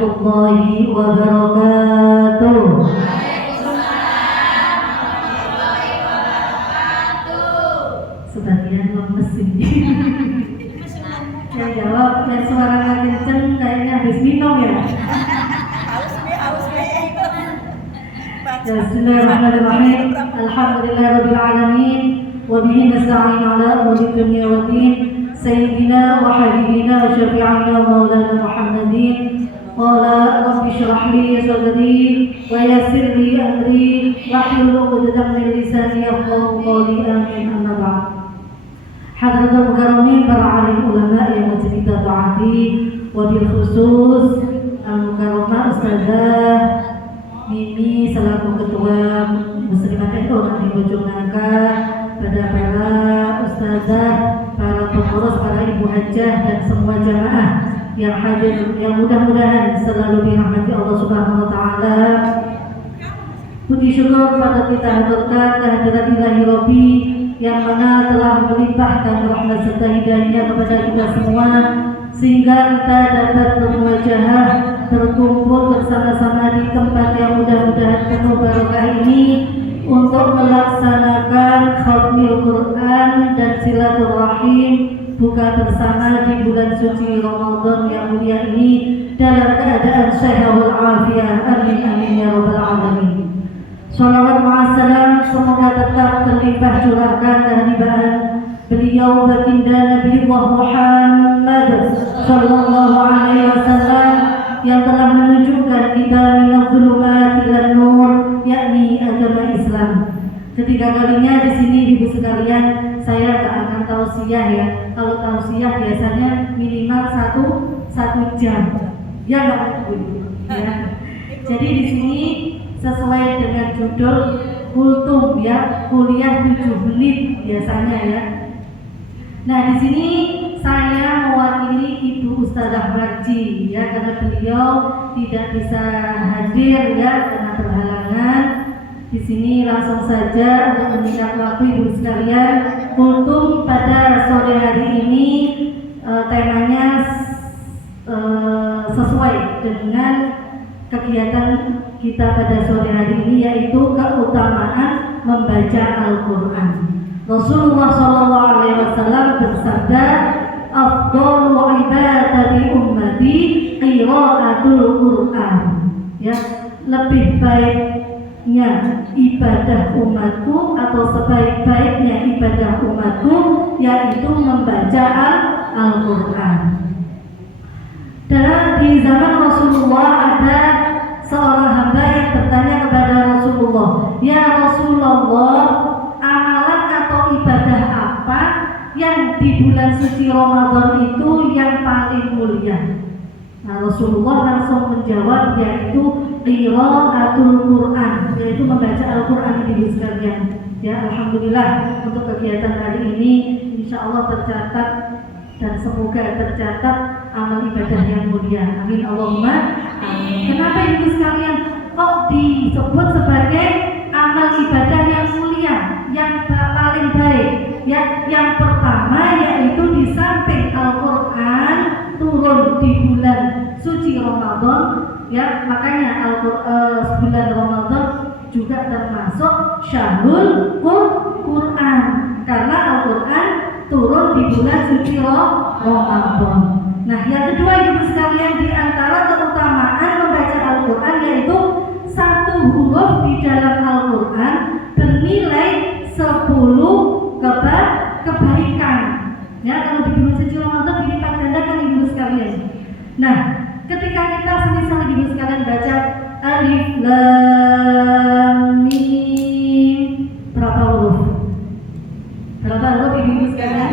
warahmatullahi wabarakatuh. Sebagian lemes ini. Saya jawab, yang suaranya kenceng kayaknya habis minum ya. Bismillahirrahmanirrahim. Alhamdulillahirabbil alamin wa bihi nasta'in ala umuri dunya waddin. Sayyidina wa habibina wa syafi'ina maulana Muhammadin. Qala rabbi shrah li sadri wa yassir li amri wahlul 'uqdatam min lisani yafqahu qawli. Amin. Amma ba'd. Hadratul mukarramin, para alim ulama yang wajib kita taati, wabil khusus al-mukarramah Ustazah Mimi selaku Ketua Muslimat NU di Bojonegoro, pada para ustazah, para pengurus, para ibu hajah dan semua jamaah yang hadir, yang mudah-mudahan selalu dirahmati Allah Subhanahu wa taala. Puji syukur pada kita haturkan kehadiran Ilahi Rabbi yang mana telah melimpahkan rahmat serta hidayahnya kepada kita semua, sehingga kita dapat bermuajahah, berkumpul bersama-sama di tempat yang mudah-mudahan penuh barokah ini untuk melaksanakan khatmil Quran dan silaturahim, buka bersama di bulan suci Ramadan yang mulia ini dalam keadaan sehat walafiat. Amin amin ya rabbal alamin. Shalawat ma'assalam semoga tetap terlimpah curahkan kehadiran beliau baginda Nabi Muhammad sallallahu alaihi wasallam yang telah menunjukkan kita minaz zulumat ilan nur, yakni agama Islam. Ketiga kalinya di sini ibu sekalian, saya tak akan tausiah ya. Kalau tausiah biasanya minimal satu jam. Ya Pak Bu. Ya. Jadi di sini sesuai dengan judul kultum ya, kuliah 7 menit biasanya ya. Nah di sini saya mewakili Ibu Ustazah Marji ya, karena beliau tidak bisa hadir ya karena berhalangan. Di sini langsung saja untuk menyingkat waktu ibu sekalian, kultum pada sore hari ini temanya sesuai dengan kegiatan kita pada sore hari ini, yaitu keutamaan membaca Al-Quran. Rasulullah SAW bersabda, afdalu ibadati ummati qiraatul Quran. Ya, lebih baiknya ibadah umatku atau sebaik-baiknya ibadah umatku yaitu membaca Al-Quran. Dan di zaman Rasulullah ada seorang hamba yang bertanya kepada Rasulullah, ya Rasulullah, amalan atau ibadah apa yang di bulan suci Ramadan itu yang paling mulia? Nah, Rasulullah langsung menjawab, yaitu qiraatul Quran, yaitu membaca Al-Quran di sekalian. Ya, alhamdulillah untuk kegiatan hari ini insya Allah tercatat dan semoga tercatat amal ibadah yang mulia. Amin Allahumma amin. Kenapa ibu sekalian kok disebut sebagai amal ibadah yang mulia, yang paling baik? Ya, yang pertama yaitu di samping Al-Quran turun di bulan suci Ramadan, ya makanya bulan Ramadan juga termasuk syahrul Quran, karena Al-Quran turun di bulan suci Ramadan. Nah, yang kedua ibu sekalian, di antara keutamaan membaca Al-Quran yaitu satu huruf di dalam Al-Quran bernilai 10 kebaikan. Ya, kalau di bulan suci Ramadan dilipat gandakan ibu sekalian. Nah, ketika kita semisal ibu sekalian baca alif lam mim, berapa huruf? Berapa huruf ibu sekalian?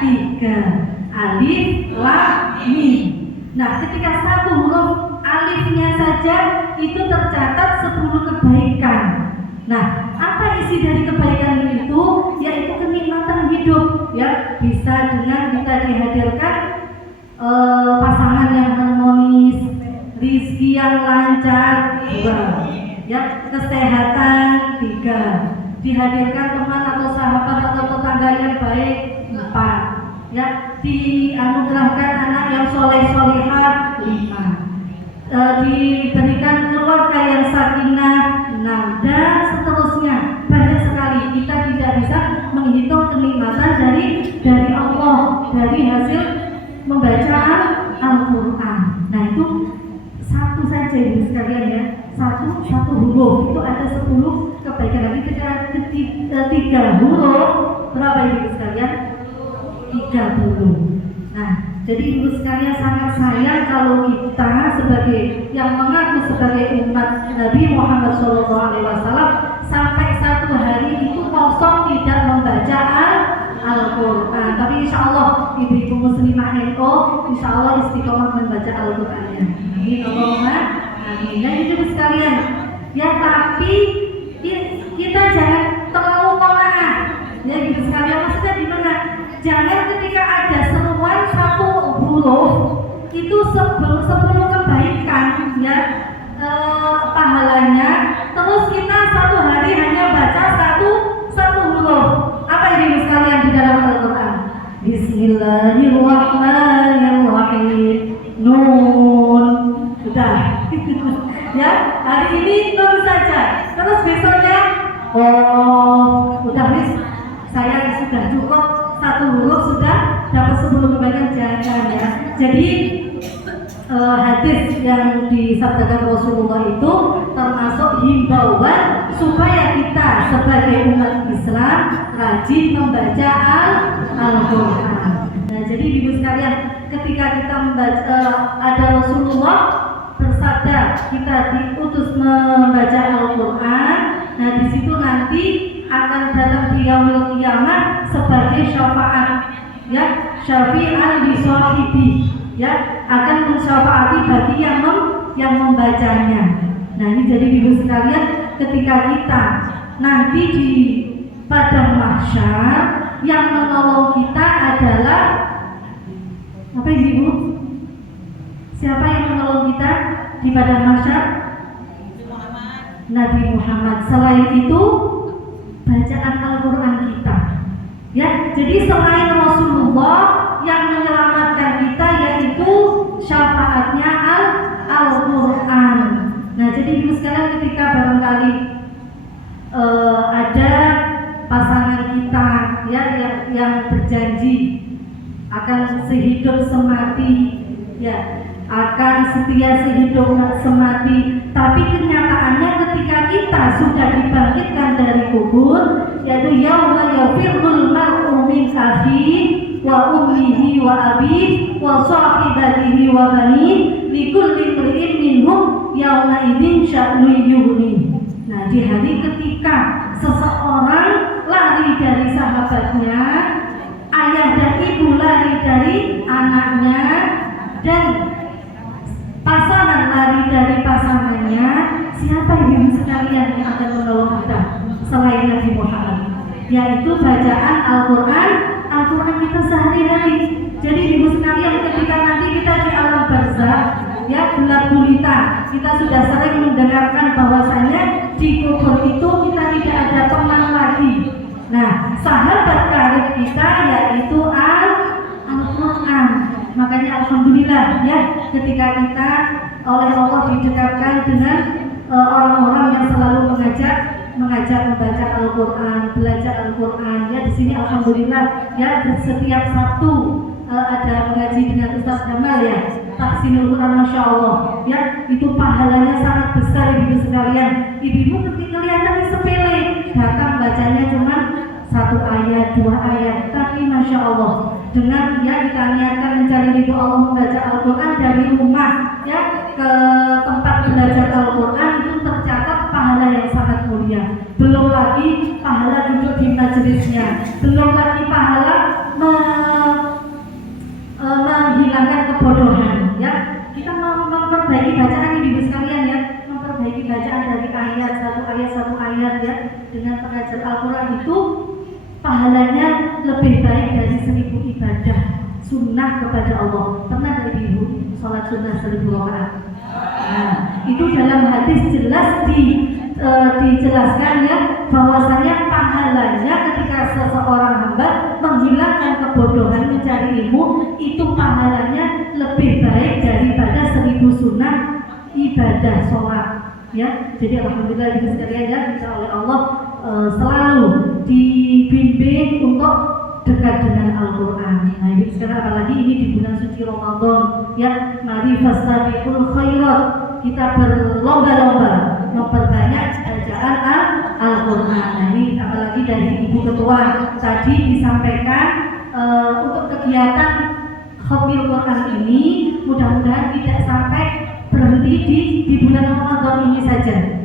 3. Alif lam mim. Nah, ketika satu huruf alifnya saja itu tercatat 10 kebaikan. Nah, apa isi dari kebaikan itu? Yaitu kenikmatan hidup, ya, bisa dengan kita dihadirkan pasangan yang harmonis, rizki yang lancar, 2, ya, kesehatan, 3, dihadirkan teman atau sahabat atau tetangga yang baik, 4, ya, dianugerahkan anak yang soleh solehah, 5. diberikan keluarga yang sakinah, dan seterusnya. Banyak sekali, kita tidak bisa menghitung kenikmatan dari Allah dari hasil membaca Al-Quran. Nah itu satu saja ini sekalian ya, satu huruf itu ada 10 kebaikan. Lagi tiga huruf berapa ini sekalian? 30. Nah, jadi ibu sekalian sangat sayang kalau kita sebagai yang mengaku sebagai umat Nabi Muhammad SAW sampai satu hari itu kosong tidak membaca Al-Quran. Tapi insya Allah ibu-ibu muslimah NU insya Allah istiqomah membaca Al-Qurannya. Amin Allahumma amin. Nah ibu sekalian ya, tapi kita jangan terlalu mengalah ya ibu sekalian. Maksudnya di mana? Jangan ketika ada seruan satu huruf itu 10 kebaikan ya pahalanya, terus kita satu hari hanya baca satu huruf. Apa ini sekalian di dalam Al-Quran? Bismillahirrahmanirrahim. Nun. Sudah. Ya, hari ini nun saja. Terus besoknya udah saya sudah cukup satu huruf sudah dapat 10 kebaikan. Jangan ya. Jadi hadis yang disabdakan Rasulullah itu termasuk himbauan supaya kita sebagai umat Islam rajin membaca Al-Quran. Nah, jadi ibu sekalian, ketika kita membaca ada Rasulullah bersabda kita diutus membaca Al-Quran. Nah, di situ nanti akan datang di yaumil qiyamah sebagai syafaat ya, syafi'an li sahibi ya, akan mensyafaati bagi yang membacanya. Nah ini jadi ibu sekalian, ketika kita nanti di padang mahsyar yang menolong kita adalah apa ibu? Siapa yang menolong kita di padang mahsyar? Nabi Muhammad. Selain itu bacaan Al-Quran kita ya. Jadi selain Rasulullah yang menyelamatkan kita yaitu syafaatnya Al-Quran. Nah jadi ibu sekalian, ketika barangkali ada pasangan kita ya yang berjanji akan sehidup semati ya, akan setia sehidup semati, tapi kenyataannya ketika kita sudah dibangkitkan dari kubur, yaitu yauma yafirrul mar'u min akhihi wa ummihi wa abihi wa sahibatihi wa banihi likulli imri'in minhum yauma idzin sya'nun yughni. Nah, di hari ketika seseorang lari dari sahabatnya, ayah dan ibu lari dari anaknya, dan pasangan lari dari pasangannya, siapa yang sekalian yang akan menolong kita selain Nabi Muhammad? Yaitu bacaan Al-Quran kita sehari-hari. Jadi ibu sekalian, ketika nanti kita di alam barzakh ya, gelap gulita, kita sudah sering mendengarkan bahwasanya di kubur itu kita tidak ada teman lagi. Nah, sahabat karib kita yaitu Al-Quran. Makanya alhamdulillah ya, ketika kita oleh Allah didekatkan dengan orang-orang yang selalu mengajak membaca Al-Quran, belajar Al-Quran ya. Di sini alhamdulillah ya, setiap Sabtu ada mengaji dengan Ustaz Jamal ya, tahsinul Quran, masya Allah ya, itu pahalanya sangat besar ibu sekalian. Ibu kelihatan sepele, datang bacanya cuma 1 ayat 2 ayat, tapi masya Allah dengan ya kita niatkan mencari ridho Allah membaca Al-Quran dari rumah ya ke tempat belajar Al-Quran, itu tercatat pahala yang sangat mulia. Belum lagi pahala duduk di majelisnya, belum lagi pahala menghilangkan kebodohan ya. Kita memperbaiki bacaan ini ibu sekalian ya, memperbaiki bacaan dari satu ayat ya, dengan pengajar Al-Quran itu pahalanya lebih baik dari 1000 ibadah sunnah kepada Allah. Pernah dari ibu sholat sunnah 1000 rakaat? Nah, itu dalam hadis jelas dijelaskan ya, bahwasanya pahalanya ketika seseorang hamba menghilangkan kebodohan mencari ilmu, itu pahalanya lebih baik daripada 1000 sunnah ibadah sholat ya. Jadi alhamdulillah ibu sekalian ya, insya oleh Allah selalu dibimbing untuk dekat dengan Al-Quran. Nah ibu sekarang apalagi ini di bulan suci Ramadan ya, mari fastabiqul khairat, kita berlomba-lomba memperbanyak bacaan Al-Quran. Nah ini apalagi dari Ibu Ketua tadi disampaikan untuk kegiatan khatmil Quran ini mudah-mudahan tidak sampai berhenti di bulan Ramadan ini saja,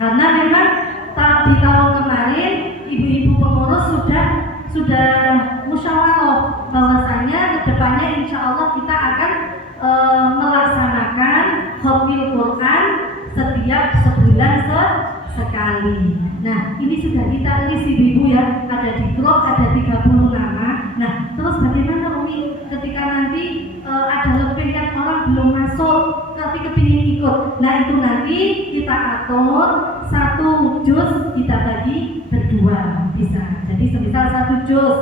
karena memang di tahun kemarin ibu-ibu pengurus sudah musyawarah bahwasanya kedepannya insya Allah kita akan melaksanakan khatmil Quran setiap sebulan sekali. Nah ini sudah kita list ibu ya, ada di grup ada 30 nama. Nah terus bagaimana Umi ketika nanti ada lebih yang orang belum masuk tapi kepingin ikut, nah itu nanti kita atur satu juz kita bagi berdua bisa. Jadi semisal satu juz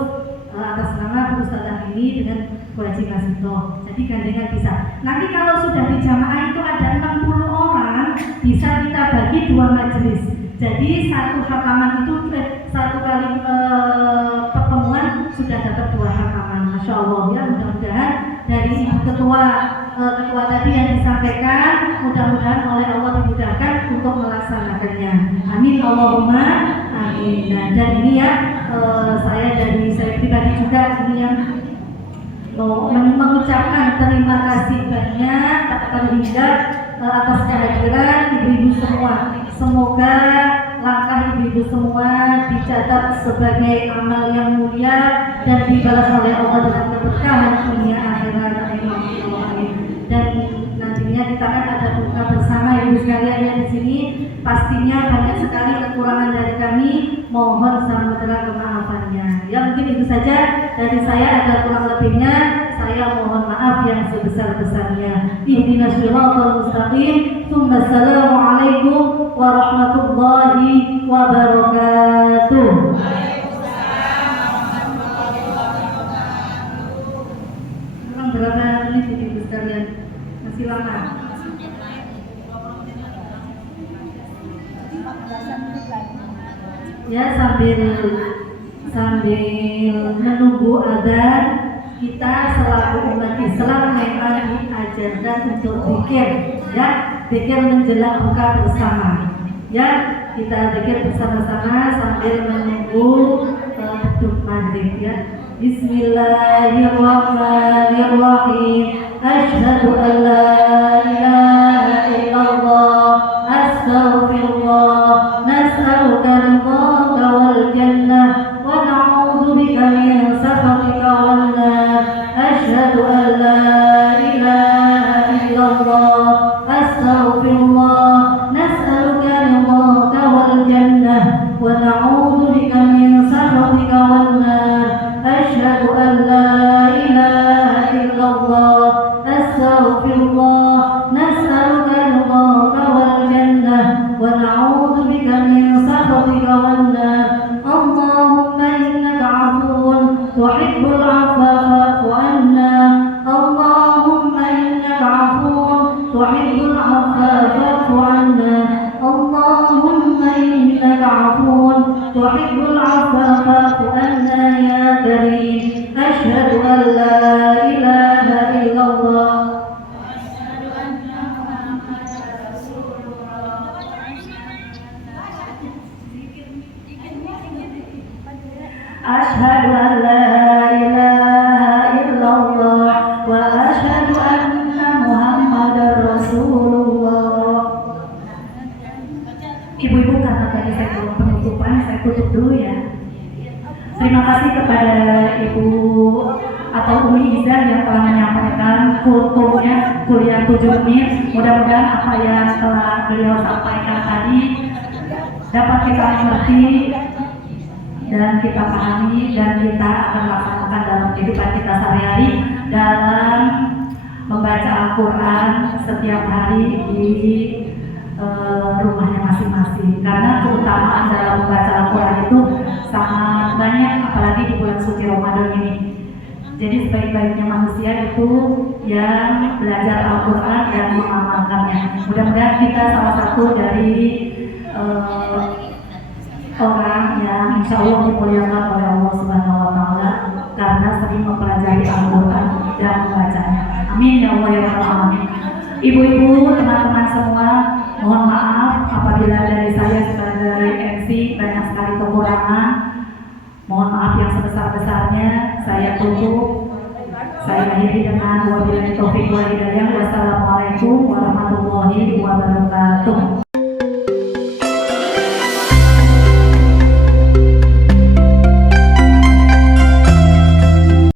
atas nama Bu Ustazah ini dengan Bu Haji Masito, jadi gandengan bisa. Nanti kalau sudah di jamaah itu ada 60 orang, bisa kita bagi 2 majelis. Jadi satu hataman itu satu kali pertemuan sudah dapat 2 hataman. Masya Allah ya, mudah-mudahan dari Ibu Ketua tadi yang disampaikan mudah-mudahan oleh Allah dimudahkan untuk melaksanakannya. Amin Allahumma amin. Nah, dan ini ya saya pribadi juga ini yang mau mengucapkan terima kasih banyak tak terhingga atas kehadiran ibu-ibu semua. Semoga langkah ibu-ibu semua dicatat sebagai amal yang mulia dan dibalas oleh Allah dengan keberkahan dunia akhirat. Dan nantinya kita kan ada buka bersama ibu sekalian yang di sini. Pastinya banyak sekali kekurangan dari kami, mohon samudera kemaafannya. Ya mungkin itu saja dari saya, ada kurang lebihnya saya mohon maaf yang sebesar-besarnya. Ihdinas siratal mustaqim. Assalamualaikum warahmatullahi wabarakatuh. Berapa menit ibu sekalian? Masih lama. Ya sambil menunggu adzan, kita selaku umat Islam memang diajarkan untuk zikir, ya, zikir menjelang buka bersama, ya, kita zikir bersama-sama sambil menunggu beduk maghrib, ya. Bismillahirrahmanirrahim. Asyhadu an la ilaha illallah, astaghfirullah, nas'aluka ridhaka wal jannah wa na'udzu bika min sakhatika wan nar. Asyhadu an la ilaha illallah, astaghfirullah, nas'aluka ridhaka wal jannah wa na'udzu bika min sakhatika wan nar. Asyhadu an la ilaha illallah, astaghfirullah, nas'aluka ridhaka wal jannah wa na'udzu bika min sakhatika wan nar. Allahumma innaka 'afuwun tuhibbul 'afwa fa'fu 'anna. Allahumma innaka 'afuwun tuhibbul 'afwa fa'fu 'anna. Allahumma innaka 'afuwun tuhibbul 'afwa fa'fu 'anna ya karim. Asyhadu an la ilaha illallah. Asyhadu an la ilaha illallah wa asyhadu anna Muhammadar Rasulullah. Ibu-ibu, karena tadi saya belum penutupan, saya tutup dulu ya. Terima kasih kepada Ibu atau Umi Iza yang telah menyampaikan kulturnya kuliah 7 menit. Mudah-mudahan apa yang telah beliau sampaikan tadi dapat kita mengerti dan kita pahami dan kita akan laksanakan dalam kehidupan kita sehari-hari dalam membaca Al-Quran setiap hari di rumahnya masing-masing. Karena keutamaan dalam membaca Al-Quran itu sangat banyak, apalagi di bulan suci Ramadan ini. Jadi sebaik-baiknya manusia itu yang belajar Al-Quran dan mengamalkannya. Mudah-mudahan kita salah satu dari orang yang insya Allah dimuliakan oleh Allah Subhanahu Wa Taala karena sering mempelajari Al-Quran dan membacanya. Amin ya Allah ya Rabbal Alamin. Ibu-ibu, teman-teman semua, mohon maaf apabila dari saya sebagai MC banyak sekali kekurangan. Mohon maaf yang sebesar-besarnya. Saya tutup. Saya akhiri dengan wabillahi taufiq wal hidayah. Wassalamualaikum warahmatullahi wabarakatuh.